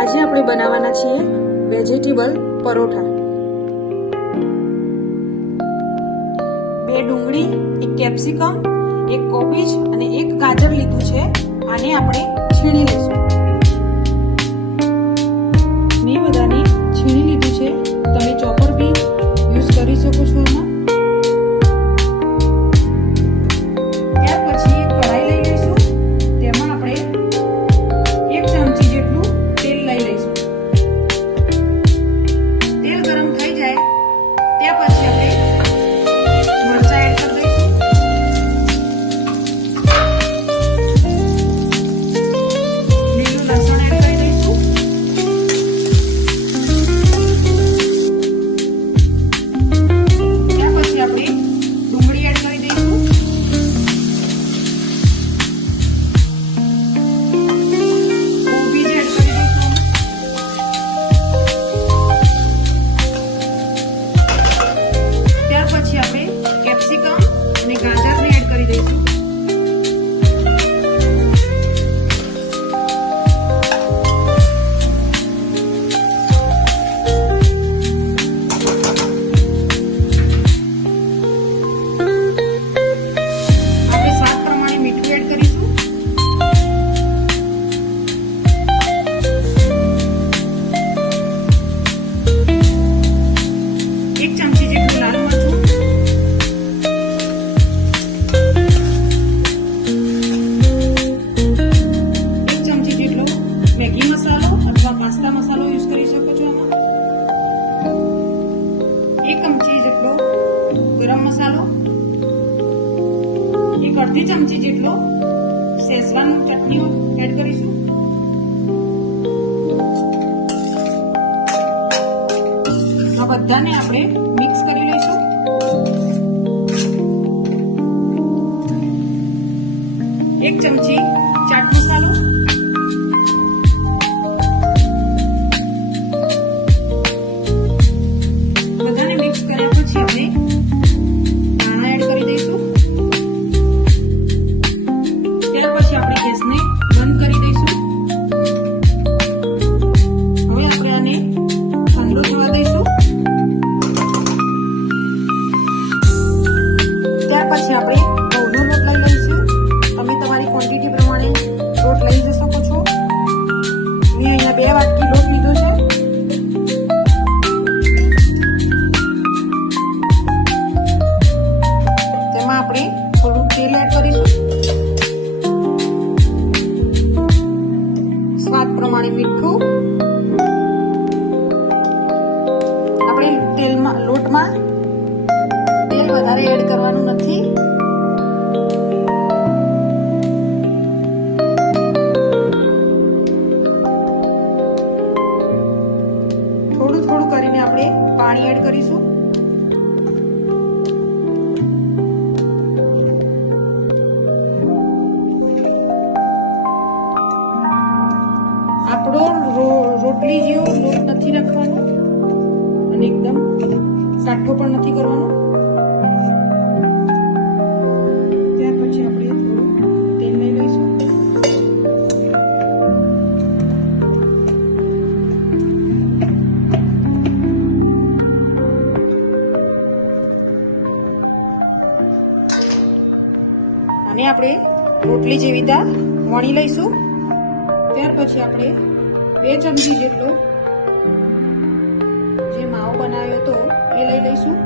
આજે આપણે બનાવવાના છીએ વેજીટેબલ પરોઠા। 2 ડુંગળી, 1 કેપ્સિકમ, 1 કોબીજ અને 1 ગાજર લીધું છે। આને આપણે છીણી લઈશું। મેં બધાને છીણી લીધું છે। તમે ચોપર બી યુઝ કરી શકો છો એમાં। ત્યાર પછી કઢાઈ લઈ લઈશું। તેમાં આપણે 1 ચમચી જેટલું તેલ લઈ લઈશું। તેલ ગરમ થઈ જાય ત્યાર પછી આપણે મરચાં એડ કરી દઈશું। લીલું લસણ એડ કરી દઈશું। ત્યાર પછી આપણે ડુંગળી એડ કરી દઈશું। કોબીજ એડ કરી દઈશું। ત્યાર પછી આપણે કેપ્સિકમ અને ગાજરને એડ કરી દઈશું। આપણે સ્વાદ પ્રમાણે મીઠું એડ કરીશું। એક ચમચી જેટલું લાલ મરચું, એક ચમચી જેટલો મેગી મસાલો અથવા પાસ્તા મસાલો યુઝ કરી શકો છો એમાં। 1 ચમચી જેટલો ગરમ મસાલો, 1 અડધી ચમચી જેટલો શેઝવાન ચટણી એડ કરીશું। આ બધાને આપણે મિક્સ કરી લઈશું। એક ચમચી ચાટ મસાલો, બધાને મિક્સ કર્યા પછી આપણે ધાણા એડ કરી દઈશું। ત્યાર પછી આપણે ગેસને બંધ કરી દઈશું। હવે આપણે આને ઠંડો થવા દઈશું। ત્યાર પછી આપણે ઘઉંનો લોટ લઈ લઈશું। તમે તમારી ક્વોન્ટિટી પ્રમાણે લોટ લઈ જઈ શકો છો। મેં અહીંયા 2 વાટકી લોટ લીધો છે। તેમાં આપણે થોડું તેલ એડ કરીશું। સ્વાદ પ્રમાણે મીઠું। આપણે લોટમાં તેલ વધારે એડ કરવાનું નથી। થોડું થોડું કરીને આપણે પાણી એડ કરીશું। આપણો રોટલી જેવો લોટ નથી રાખવાનો અને એકદમ કાઠો પણ નથી કરવાનો। ત્યાર પછી આપણે થોડું તેલ લઈ લઈશું। અને આપણે રોટલી જેવી રીતે વણી લઈશું। ત્યાર પછી આપણે 2 ચમચી જેટલો જે માવો બનાવ્યો હતો એ લઈ લઈશું।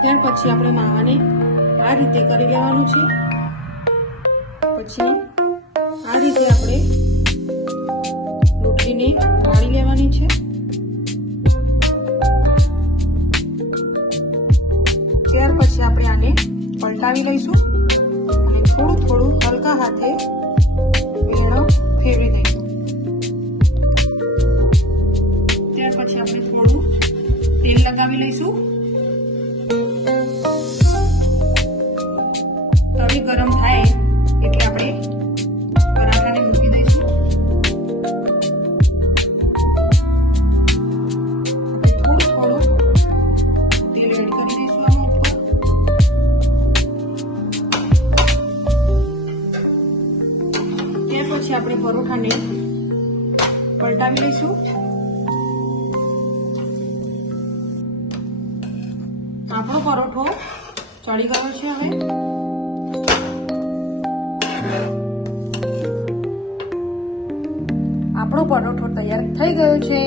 ત્યાર પછી આપણે માવાને આ રીતે કરી લેવાનું છે। પછી આ રીતે આપણે રોટલીને વાળી લેવાની છે। ત્યાર પછી આપણે આને પલટાવી લઈશું અને થોડું થોડું હલકા હાથે વેલણો ફેરવી દઈશું। ત્યાર પછી આપણે થોડું તેલ લગાવી લઈશું। તવી ગરમ થાય એટલે આપણે પરાઠાને મૂકી દઈશું। થોડું થોડું તેલ એડ કરી દઈશું આમાં ઉપર। ત્યાર પછી આપણે પરોઠાને પલટાવી લઈશું. આપણો પરોઠો ચડી ગયો છે. હવે આપણો પરોઠો તૈયાર થઈ ગયો છે.